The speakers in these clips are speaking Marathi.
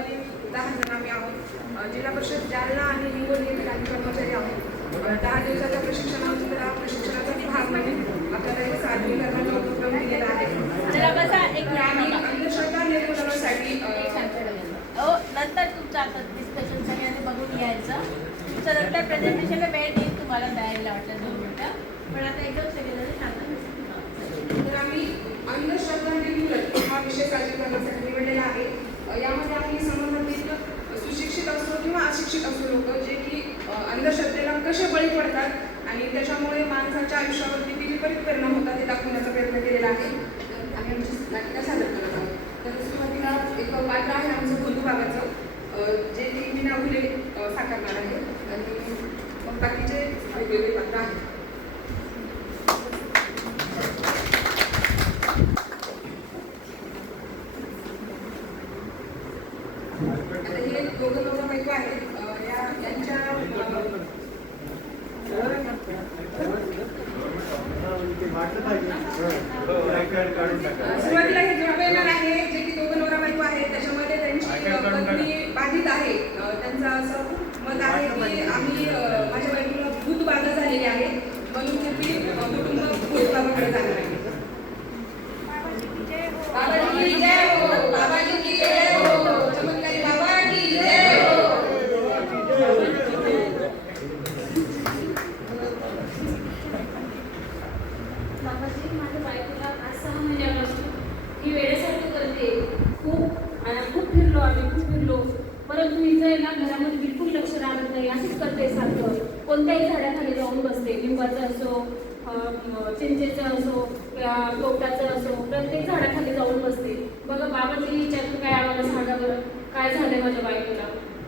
मध्ये 10 जण आम्ही आहोत. जिल्हा परिषद जालना आणि हिंगोली येथील आम्ही कर्मचारी आहोत. 10 दिवसाच्या प्रशिक्षणाचा भाग म्हणून आपल्याला एक सादरीकरणाचा उपक्रम दिलेला आहे. अंधश्रद्धा निर्मूलनासाठी नंतर तुमचं आता डिस्कशन सगळ्यांनी बघून घ्यायचं. तुमचं नंतर प्रेझेंटेशनला वेळ देईल तुम्हाला द्यायला वाटलं 2 मिनिटं, पण आता एकदम सगळेजण शांत. तर आम्ही अंधश्रद्धा निर्मूलन हा विषय साजरा करण्यासाठी निवडलेला आहे. यामध्ये आम्ही संबंधित सुशिक्षित असो किंवा अशिक्षित असो लोक जे की अंधश्रद्धेला कसे बळी पडतात आणि त्याच्यामुळे माणसाच्या आयुष्यावरती किती विपरीत परिणाम होतात हे दाखवण्याचा प्रयत्न केलेला आहे. आम्ही आमची नाटिका सादर करत आहोत. तर सुरुवातीला एक पात्र आहे आमचं भोंदू बाबाचं, जे की मीना घुले साकारणार आहे आणि मग बाकीचे वेगवेगळे पात्र आहेत. आता हे दोघं नवरा बायको आहेत. यांच्या सुरुवातीला हे जेव्हा येणार आहे जे की दोघं नवरा बायको आहे त्याच्यामध्ये त्यांची पत्नी बाधित आहे. त्यांचं असं मत आहे की आम्ही माझ्या बायकोला भूत बाधा झालेली आहे म्हणून ती कुटुंब भूतबाबाकडे जाणार आहे. बाबाजी की जय हो, बाबाजी की जय हो, चमत्कारी बाबा की जय हो. बाबाजी, माझ्या बायकोला 5-6 महिन्यापासून ही वेळेसारखं करते. खूप फिरलो आम्ही, खूप फिरलो, परंतु हिचं आहे ना घरामध्ये बिलकुल लक्ष राहत नाही. असंच करते सारखं. कोणत्याही झाडाखाली जाऊन बसते, लिंबाचं असो, चिंचेचं असो, पोपटाचं असो, प्रत्येक झाडाखाली जाऊन बसते. बघा बाबाजी, हिच्यातून काय आम्हाला सांगा बरं, काय झालंय माझ्या बायकोला?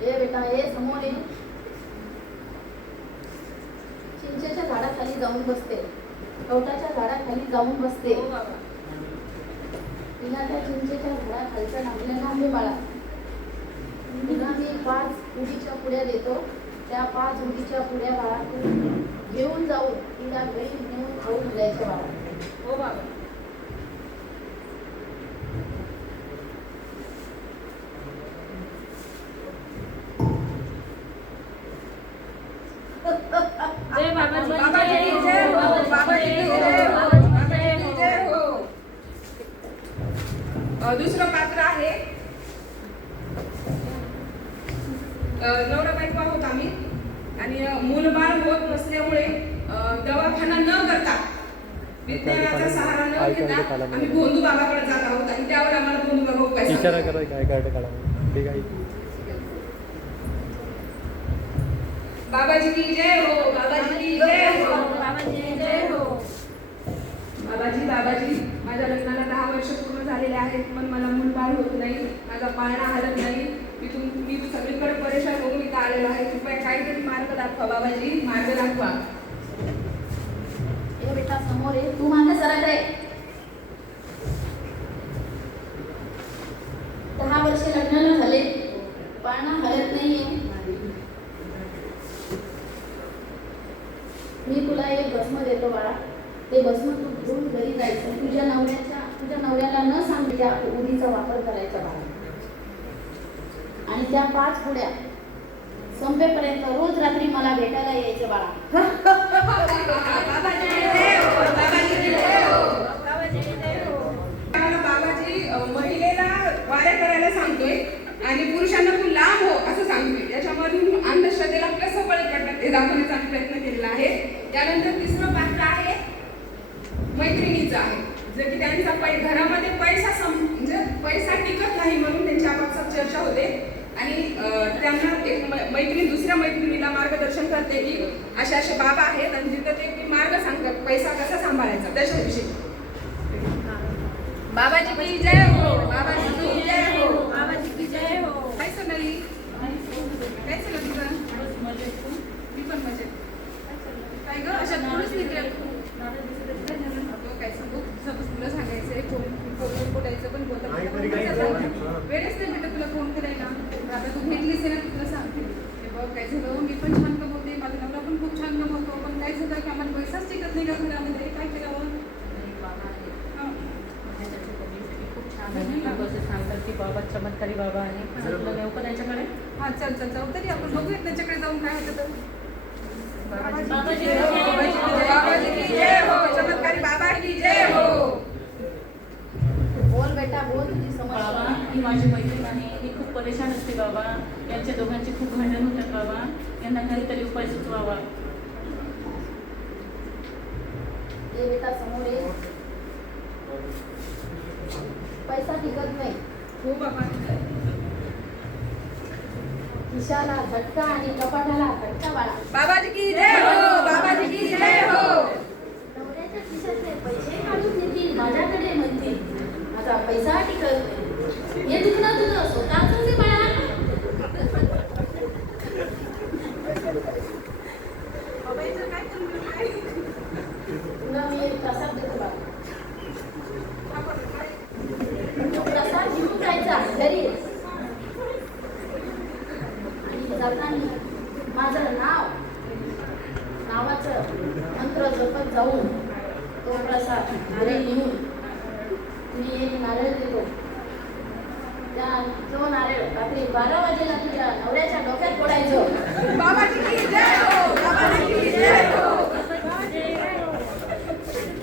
हे बेटा, हे समोर ये. चिंचेच्या झाडाखाली जाऊन बसते, कवटाच्या झाडाखाली जाऊन बसते. हो बाबा. तिला त्या चिंचेच्या झाडाखालचं नांगलं आहे बाळा. तिला मी 5 उडीच्या पुड्या देतो. त्या 5 उडीच्या पुड्या बाळा तू घेऊन जाऊन तिला घरी नेऊन खाऊ घालायच्या बाळा. हो बाबा. जय बाबाजी, बाबाजी की जय हो, बाबाजी की जय हो, बाबाजी की जय हो. दुसरं पात्र आहे नवरा बायको आहोत आम्ही आणि मूलबाळ होत नसल्यामुळे दवाखाना न करता विज्ञानाचा सहारा न घेता आम्ही भोंदू बाबाकडे जात आहोत आणि त्यावर आम्हाला भोंदू बाबा उपाय बाबाजी की जय हो, बाबाजी की जय हो, बाबाजी जय हो. बाबाजी, माझ्या लग्नाला 10 वर्ष पूर्ण झालेले आहेत पण मला मूलबाळ होत नाही, माझा पाळणा हलत नाही. मी सगळीकडे परेशान होऊन इथं आलेलो आहे. कृपया काहीतरी मार्ग दाखवा बाबाजी, मार्ग दाखवा. हे बेटा समोर ये, तू मागे सरक रे. 10 वर्ष लग्नाला झाले, पाळणा हलत नाहीये. मी तुला एक भस्म देतो बाळा. ते भस्म तू घेऊन घरी जायचं. तुझ्या नवऱ्याला न सांग त्या उडीचा वापर करायचा बाळा. आणि त्या 5 पुड्या संपेपर्यंत रोज रात्री मला भेटायला यायचं बाळा. बाबाजी की जय हो, बाबाजी की जय हो, बाबाजी की जय हो. बाबाजी महिलेला वाऱ्या करायला सांगतोय आणि पुरुषांना तू लांब हो असं सांगतोय. याच्यामधून अंधश्रद्धेला कसं बळी पडतात ते दाखवण्याचा आम्ही प्रयत्न केलेला आहे. त्यानंतर तिसरं पात्र आहे मैत्रिणीचं आहे, जे की त्यांचा घरामध्ये म्हणजे पैसा टिकत नाही म्हणून त्यांची आपापसात चर्चा होते आणि त्यांना एक मैत्रीण दुसऱ्या मैत्रिणीला मार्गदर्शन करते की असे असे बाबा आहेत आणि तिथं ते मार्ग सांगतात पैसा कसा सांभाळायचा त्याच्याविषयी. बाबाजी की जय हो, बाबाजी की जय हो, बाबाजी की जय हो. काय सोनाली, काय चाललं तुझं? मी पण मजेत. काय ग अशा थोडंच निघेल काय सांगू तुला सांगायचंय, फोन बोलायचं पण बोलत वेळच नाही भेटत तुला फोन करायला. आता तू भेटलीस ना तुला सांगते. बघ काय झालं, मी पण छान कमवते, माझा नवरा पण खूप छान कमवतो, पण काय झालं की आम्हाला पैसाच टिकत नाही का घरामध्ये. काय केलं खूप छान सांगतात की बाबा चमत्कारी बाबा आहे. चल नेऊ का त्यांच्याकडे? हा चल चल जाऊ तरी आपण बघूया त्याच्याकडे जाऊन काय होतं तर. बाबाजी बाबाजी की जय हो. चमत्कारी बाबा की जय हो. बोल बेटा बोल तुझी बाबा समस्या. ही माझी मैत्रीण आहे. ही खूप परेशान असते बाबा. यांच्या दोघांची खूप भांडण होतात बाबा. यांना काहीतरी उपाय सुचवावा. ये बेटा समोर ये. पैसा टिकत नाही. हो बाबा. खिशाला झटका आणि कपाटाला झटका बाळा. बाबाजी की जय हो. बाबाजी की जय हो. नवऱ्याच्या खिशातले पैसे काढून देतील माझ्याकडे म्हणतील माझा पैसा टिकत नाही. हे दुखणं तुझं स्वतःच आहे बाळा. बाबाईचं काय करू काय? तुला मी एक प्रसाद देतो बाळा. प्रसाद घेऊन जायचा घरी आणि जाताना माझं नावाचं मंत्र जपत जाऊन तो प्रसाद घरी नेऊन मी एक नारळ देतो. तो नारळ रात्री 12 वाजेला तुझ्या नवऱ्याच्या डोक्यात फोडायचं. बाबाजी की जय हो. बाबाजी की जय हो.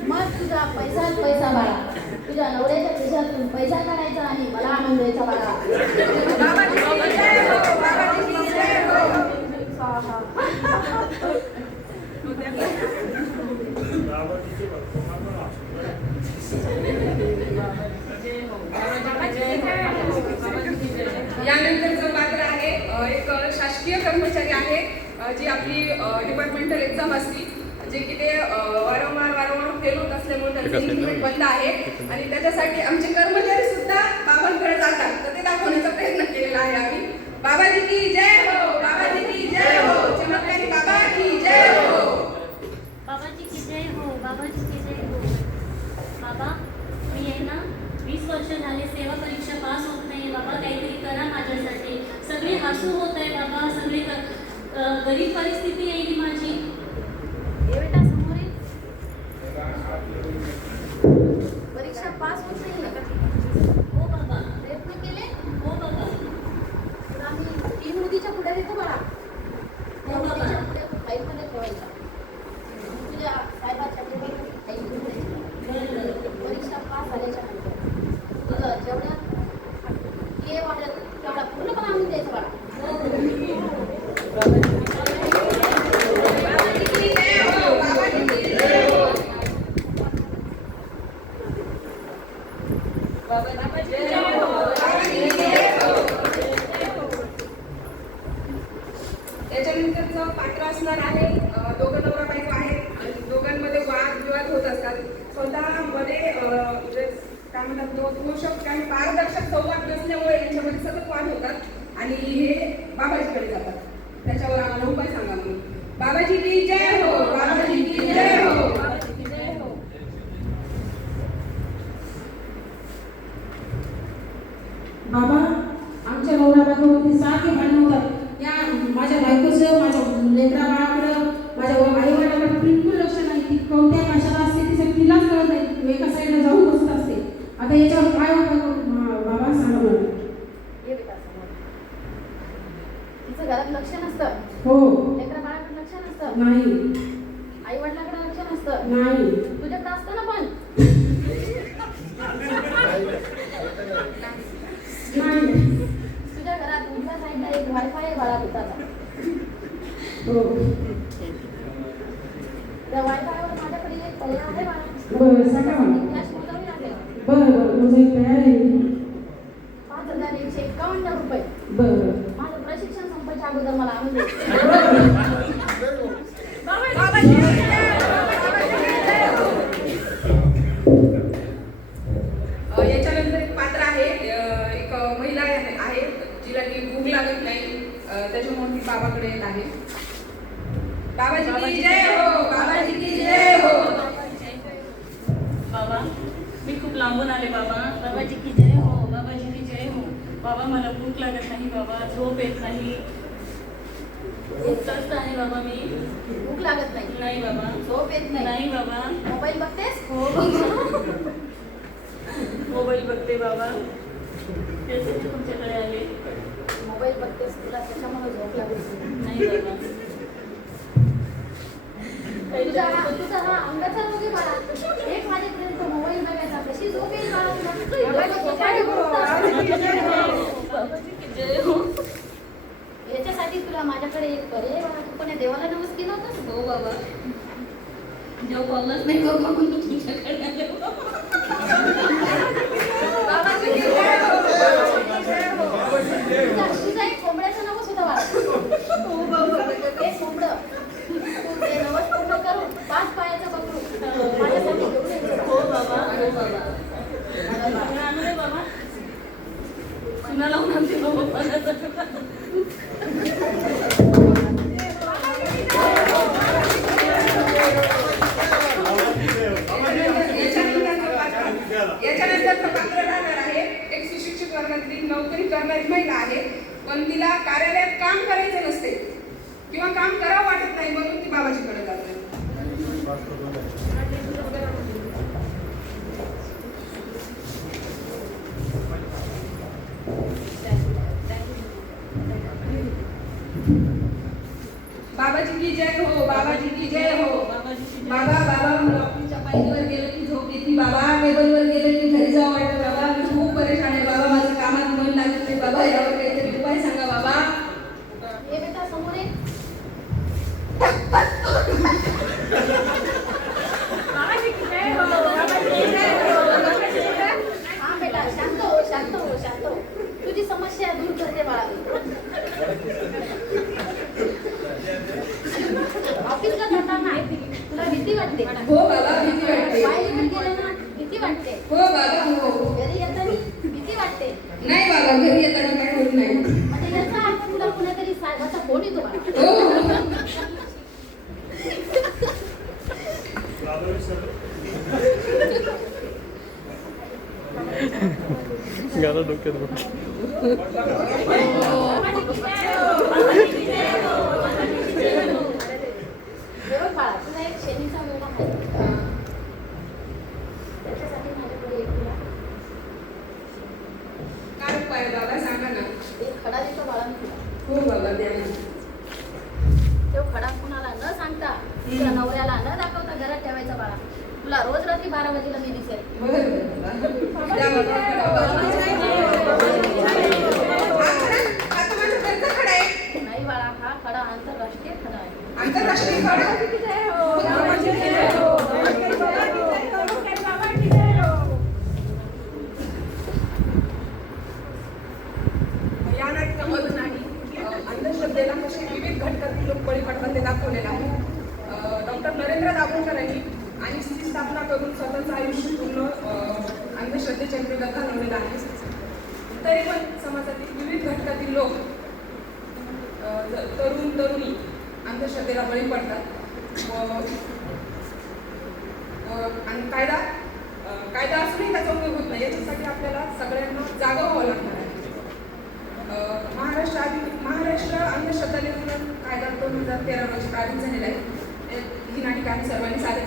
मग तुझा पैसा बाळा. तुझ्या नवऱ्याच्या खिशातून पैसा काढायचा आणि मला आणून द्यायचा बाळा. बाबाजी की जय हो. बाबाजी की जय हो. हा हा. यानंतरचं पात्र आहे एक शासकीय कर्मचारी आहे जी आपली डिपार्टमेंटल एक्झाम असती जे की ते वारंवार फेल होत असल्यामुळे त्यांचं इम्प्लिमेंट बंद आहे आणि त्याच्यासाठी आमचे कर्मचारी सुद्धा बाबांकडे जातात तर ते दाखवण्याचा प्रयत्न केलेला आहे आम्ही. बाबाजी की जय हो. बाबाजी की जय हो. चमत्कारी बाबा की जय हो. बाबाजी की जय हो. बाबाजी की जय हो. बाबा मी आहे ना 20 वर्ष झाले सेवा परीक्षा पास होत नाही बाबा. काहीतरी करा माझ्यासाठी. सगळे हसू होत आहे बाबा. सगळे गरीब परिस्थिती आहे ही माझी. ये बेटा समोर ये. परीक्षा पास होत नाही. हो बाबा. प्रयत्न केले. हो बाबा. तुला मी 3 मुदीच्या पुढे देतो बाळा. त्या हो बाबा. मुदीच्या पुढे फाईलमध्ये ठेवायचा. तुझ्या साहेबाच्या टेबलवर फाईल ठेवून द्यायची. परीक्षा पास झाल्याच्या नंतर तुझं जेवढ्या हे वाटेल तेवढा पूर्णपणे आणून द्यायचं बाळा. बाबाजी की जय हो. बाबाजी की जय हो. बाबाजी की जय हो. बाबाजी की जय हो. याच्यानंतरचं पात्र असणार आहे दोघं नवरा बायको आहेत आणि दोघांमध्ये वादविवाद होत असतात. स्वतःमध्ये म्हणजे काय म्हणतात दोषक आणि पारदर्शक संवाद नसल्यामुळे यांच्यामध्ये सतत वाद होतात आणि हे बाबाजीकडे जातात. त्याच्यावर आम्हाला उपाय सांगा म्हणून. बाबाजी की जय हो. बाबाजी की जय हो. बाबा आमच्या नवरा बायकोवरती सारखे भांडण होतात. या माझ्या बायकोचं माझ्या लेकरा बाळाकडं माझ्या आई वडिलांकडे बिलकुल लक्ष नाही. ती कोणत्या कशाला असते ती सगळी तिलाच कळत नाही. एका साईडला जाऊन बसत असते. आता याच्यावर काय उपाय करू बाबा सांगा मला. ये बेटा समोर. तिचं घरात लक्ष नसतं. हो. लेकरा बाळाकडे लक्ष नसतं. नाही आई वडिलांकडे लक्ष नसतं. नाही तुझ्याकडे असतं ना पण. नाही. तुझ्या घरात उजव्या साईडला एक वायफाय आहे बाळा दुधाचा. हो. त्या वायफायवर माझ्याकडे एक पर्याय आहे बाळा. बरं सांगा मला. कॅश मोजावी लागेल. बरं तुझं तयार आहे. 5,151 रुपये. बरं माझं प्रशिक्षण संपायच्या अगोदर मला आणून दे. बाबाजी की जय हो. बाबाजी की जय हो. याच्यानंतर एक पात्र आहे एक महिला आहे जिला की भूक लागत नाही त्याच्यामुळे ती बाबाकडे येत आहे. बाबाजी की जय हो. बाबाजी की जय हो. बाबा मी खूप लांबून आले बाबा. बाबाजी की जय हो. बाबाजी की जय हो. बाबा मला भूक लागत नाही बाबा. झोप येत नाही. खूप त्रस्त आहे बाबा मी. भूक लागत नाही. नाही बाबा. झोप येत नाही. नाही बाबा. मोबाईल बघतेस. हो बाबा. मोबाईल बघते बाबा. त्यासाठी तुमच्याकडे आले. मोबाईल बघतेस तुला त्याच्यामुळे झोप लागली. नाही बाबा. तुझा हा अंगाचा रोग आहे बाळा. एक वाजेपर्यंत मोबाईल बघायचा कशी झोप येईल बाळा तुला? बाबाजी की जय हो. याच्यासाठी तुला माझ्याकडे एक पर्याय बाळा. तू कोणी देवाला नमस्कार केला होतास? हो बाबा. जेव्हा पावलाच नाही बाबा म्हणून तुमच्याकडे आले. बाबाजी की जय हो. तुझा एक कोंबड्याचं नवस होता बाळा. हो बाबा. ते कोंबडं तू ते नवस पूर्ण करून 5 पायाचं बकरू माझ्यासाठी घेऊन यायचं. हो बाबा. हो बाबा. आणू दे बाबा. सुना लावून आमची बाबा पाण्याचा. याच्यानंतर पात्र राहणार आहे एक सुशिक्षित वर्गातील नोकरी करणारी महिला आहे, पण तिला कार्यालयात काम करायचं नसते किंवा काम करावं वाटत नाही म्हणून ती बाबाजीकडे जाते. बाबाजी की जय हो. बाबाजी की जय हो. बाबा बाबा डॉक्टरच्या पायरीवर गेलं की झोप येते. बाबा टेबलवर गेलं की घरी जावं वाटतं. बाबा मी खूप परेशान आहे. बाबा माझं कामात मन लागत नाही. बाबा यावर काहीतरी उपाय सांगा बाबा. ये बेटा समोर ये. हा बेटा शांत हो शांत हो शांत हो. तुझी समस्या दूर करते बाळा. ऑफिसला जाताना तुला भीती वाटते. हो बाबा भीती वाटते. वाईवर गेलं ना भीती वाटते. हो बाबा हो. घरी येताना भीती वाटते. नाही बाबा घरी येताना काय होत नाही. म्हणजे याचा अर्थ तुला कुणीतरी साहेबाचा फोन येतो बाळा. हो गाला डोक्यात बघ. बरोबर बाळा तुला एक शेणीचा वेळा आहे. त्याच्यासाठी माझ्याकडे एक तुला काय उपाय बाबा सांगा ना. एक खडा देतो बाळा मी तुला. हो बाबा द्या ना. तो खडा कुणाला न सांगता तुझ्या नवऱ्याला न दाखवता घरात ठेवायचा बाळा. तुला रोज रात्री 12 वाजेला मी दिसेल. बरं बाबा. द्या बाबा. आता माझा घरचा खडा आहे. नाही बाळा हा खडा आंतरराष्ट्रीय खडा आहे. आंतरराष्ट्रीय खडा. या नाटकामधून आणि अंधश्रद्धेला कसे विविध घटकातील लोक बळी पडतात ते दाखवलेलं आहे. डॉक्टर नरेंद्र दाभोळकर यांनी आणि स्थिती स्थापना करून स्वतःचं आयुष्य पूर्ण अंधश्रद्धेच्या विरोधात घालवलेलं आहे. तरी पण समाजातील विविध घटकातील लोक तरुण तरुणी अंधश्रद्धेला बळी पडतात. आणि कायदा असूनही त्याचा उपयोग होत नाही. याच्यासाठी आपल्याला सगळ्यांना जागा व्हावं लागणार आहे. महाराष्ट्र अंधश्रद्धा निर्मूलन कायदा 2013 रोजी पारित झालेला आहे. ही नाटिका आम्ही सर्वांनी सादर